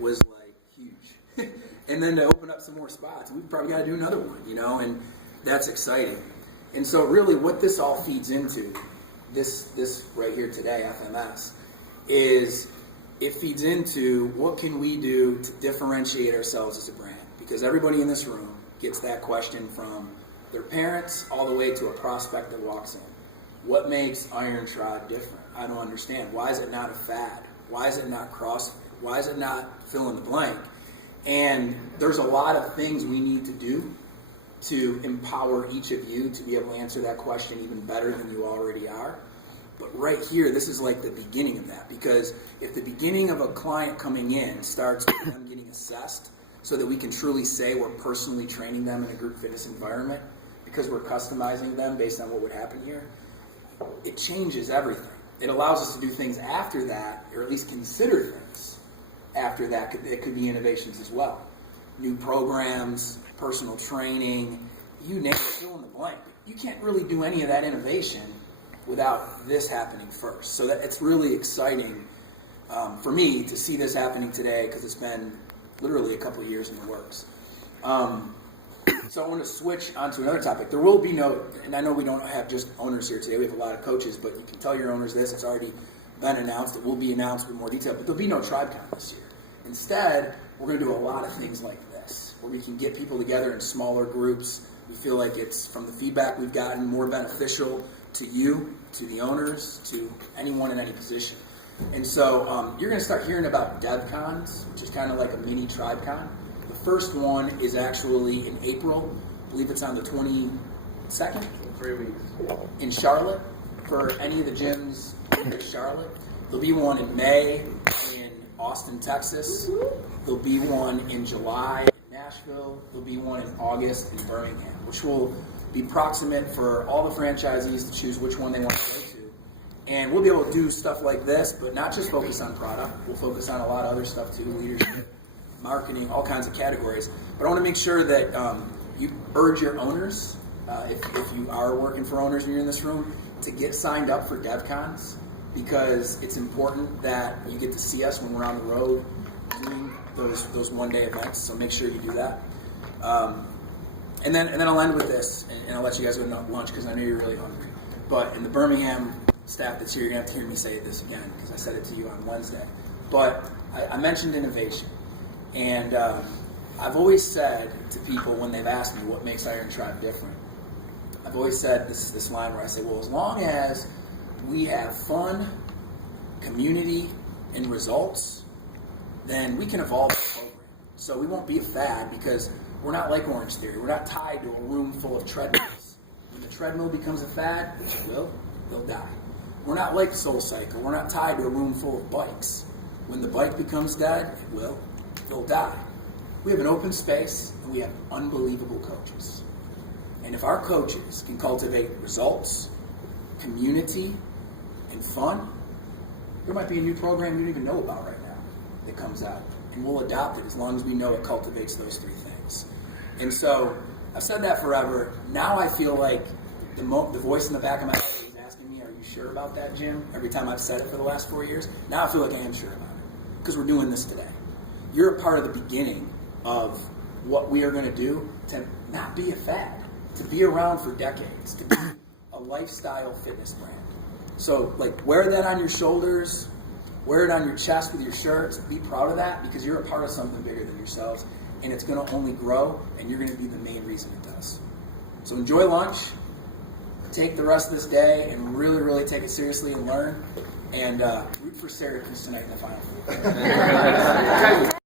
was like huge. And then to open up some more spots, we've probably got to do another one, and that's exciting. And so really what this all feeds into, this right here today, FMS, is it feeds into what can we do to differentiate ourselves as a brand? Because everybody in this room gets that question from their parents all the way to a prospect that walks in. What makes Ironshod different? I don't understand. Why is it not a fad? Why is it not CrossFit? Why is it not fill in the blank? And there's a lot of things we need to do to empower each of you to be able to answer that question even better than you already are. But right here, this is like the beginning of that, because if the beginning of a client coming in starts with them getting assessed so that we can truly say we're personally training them in a group fitness environment because we're customizing them based on what would happen here, it changes everything. It allows us to do things after that, or at least consider things after that. It could be innovations as well. New programs, personal training, you name it, fill in the blank. You can't really do any of that innovation without this happening first. So that it's really exciting for me to see this happening today, because it's been literally a couple of years in the works. So I want to switch onto another topic. There will be no, and I know we don't have just owners here today, we have a lot of coaches, but you can tell your owners this, it's already been announced, it will be announced with more detail, but there'll be no TribeCon this year. Instead, we're going to do a lot of things like this, where we can get people together in smaller groups. We feel like it's, from the feedback we've gotten, more beneficial to you, to the owners, to anyone in any position. And so you're going to start hearing about DevCons, which is kind of like a mini TribeCon. The first one is actually in April. I believe it's on the 22nd? 3 weeks. In Charlotte, for any of the gyms in Charlotte. There'll be one in May in Austin, Texas. There'll be one in July in Nashville. There'll be one in August in Birmingham, which will be proximate for all the franchisees to choose which one they want to go to. And we'll be able to do stuff like this, but not just focus on product. We'll focus on a lot of other stuff too, leadership, marketing, all kinds of categories. But I want to make sure that you urge your owners, if you are working for owners and you're in this room, to get signed up for DevCons, because it's important that you get to see us when we're on the road doing those one-day events. So make sure you do that. And then I'll end with this, and I'll let you guys go to lunch because I know you're really hungry. But in the Birmingham staff that's here, you're going to have to hear me say this again because I said it to you on Wednesday. But I mentioned innovation. And I've always said to people when they've asked me what makes Iron Tribe different, I've always said this line where I say, well, as long as we have fun, community, and results, then we can evolve the program. So we won't be a fad, because we're not like Orange Theory. We're not tied to a room full of treadmills. When the treadmill becomes a fad, which it will, they'll die. We're not like Soul Cycle. We're not tied to a room full of bikes. When the bike becomes dead, it will, they'll die. We have an open space, and we have unbelievable coaches. And if our coaches can cultivate results, community, and fun, there might be a new program you don't even know about right now that comes out. And we'll adopt it as long as we know it cultivates those three things. And so I've said that forever. Now I feel like the voice in the back of my head is asking me, are you sure about that, Jim? Every time I've said it for the last 4 years. Now I feel like I am sure about it, because we're doing this today. You're a part of the beginning of what we are going to do to not be a fad, to be around for decades, to be a lifestyle fitness brand. So, like, wear that on your shoulders, wear it on your chest with your shirts, be proud of that, because you're a part of something bigger than yourselves, and it's going to only grow, and you're going to be the main reason it does. So enjoy lunch, take the rest of this day, and really, really take it seriously and learn, and root for Syracuse tonight in the Final Four.